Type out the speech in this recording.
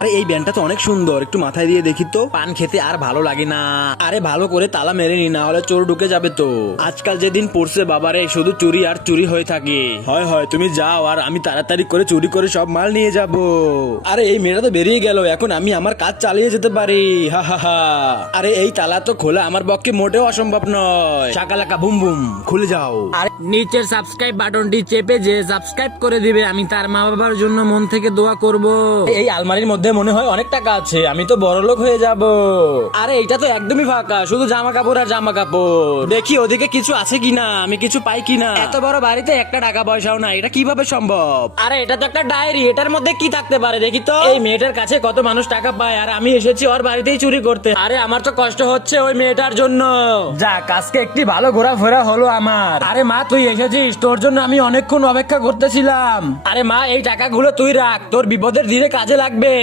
আরে এই ব্যান্ডটা তো অনেক সুন্দর, একটু মাথায় দিয়ে দেখি তো। পান খেতে আর ভালো লাগে না। আরে ভালো করে তালা মেরে নি, না হলে চোর ঢুকে যাবে তো। আজকাল যেদিন পড়ছে বাবারে, শুধু চুরি আর চুরি হয়ে থাকে। হয় হয়, তুমি যাও আর আমি তাড়াতাড়ি করে চুরি করে সব মাল নিয়ে যাব। আরে এই মেয়েটা তো বেরিয়ে গেল, এখন আমি আমার কাজ চালিয়ে যেতে পারি। হা হা হা। আরে এই তালা তো খোলা আমার পক্ষে মোটেও অসম্ভব নয়। শাকালাকা বুম বুম, খুলে যাও। আর নিচের সাবস্ক্রাইব বাটনটি চেপে যে সাবস্ক্রাইব করে দিবে, আমি তার মা বাবার জন্য মন থেকে দোয়া করব। এই আলমারির মধ্যে মনে হয় অনেক টাকা আছে, আমি তো বড় লোক হয়ে যাব। আরে এটা তো একদমই ফাঁকা, শুধু জামা কাপড় আর জামা কাপড়। দেখি ওদিকে কিছু আছে কিনা, আমি কিছু পাই কিনা। এত বড় বাড়িতে একটা টাকা পয়সাও না, এটা কিভাবে সম্ভব? আরে এটা তো একটা ডায়েরি, এটার মধ্যে কি থাকতে পারে দেখি তো। এই মেয়েটার কাছে কত মানুষ টাকা পায়, আর আমি এসেছি ওর বাড়িতেই চুরি করতে। আরে আমার তো কষ্ট হচ্ছে ওই মেয়েটার জন্য। যাক, আজকে একটি ভালো ঘোরাফেরা হলো আমার। আরে মা, তুই এসেছিস, তোর জন্য আমি অনেকক্ষণ অপেক্ষা করতেছিলাম। আরে মা, এই টাকাগুলো তুই রাখ, তোর বিপদের দিনে কাজে লাগবে।